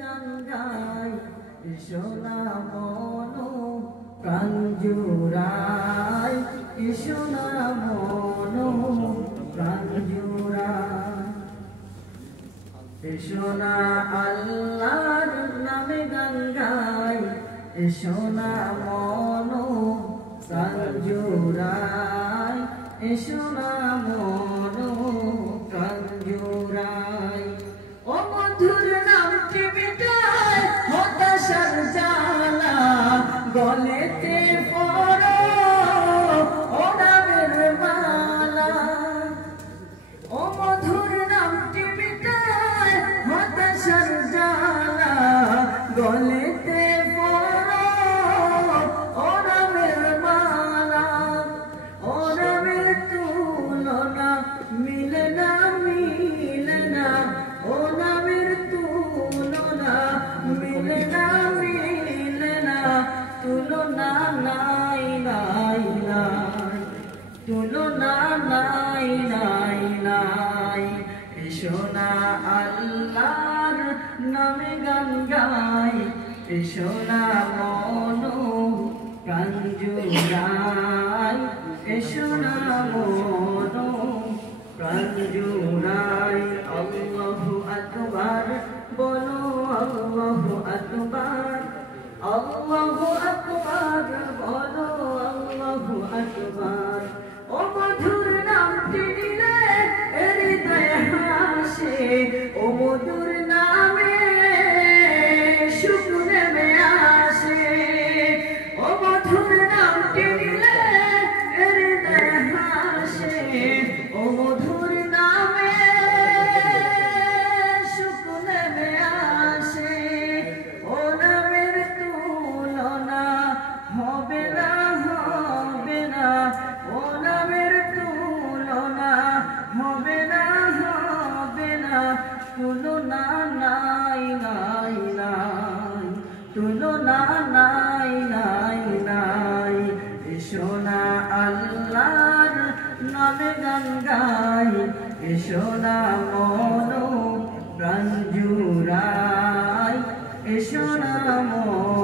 গান গাই, এসো না মনো প্রাণ জুড়াই, এসো না মনো প্রাণ জুড়াই। এসো না আল্লাহর নামে গান গাই, এসো না মনো প্রাণ জুড়াই, এসো না মনো প্রাণ জুড়াই। ও মধুর নামটি মিটায় হতাশার জ্বালা, গলেতে পরো ও নামের মালা। ও মধুর নামটি মিটায় হতাশার জ্বালা, গলেতে পরো ও নামের মালা। ও নামের তুলনা মিলে না, মিলে না, ও নামের তুলনা মিলে না, মিলে না, তুলনা নাই নাই নাই, তুলনা নাই নাই নাই। এসো না আল্লাহর নামে গান গাই, এসো না মনো প্রাণ জুড়াই, এসো না মনো প্রাণ জুড়াই। আল্লাহু আকবার বলো, আল্লাহু আকবার, আল্লাহু আকবার বলো, আল্লাহু আকবার। ও মধুর নামটি নিলে হৃদয়ে হাসে, ও মধুর নামে সুখ নেমে আসে। ও মধুর নামটি নিলে হৃদয়ে হাসে, ও মধুর নামে সুখ নেমে আসে। ও নামের তুলনা হবে না, হবে না, ও নামের তুলনা হবে না, হবে না, তুলনা নাই নাই নাই, তুলনা নাই নাই নাই। এসো না আল্লাহর নামে গান গাই, এসো না মনো প্রাণ জুড়াই, এসো না মনো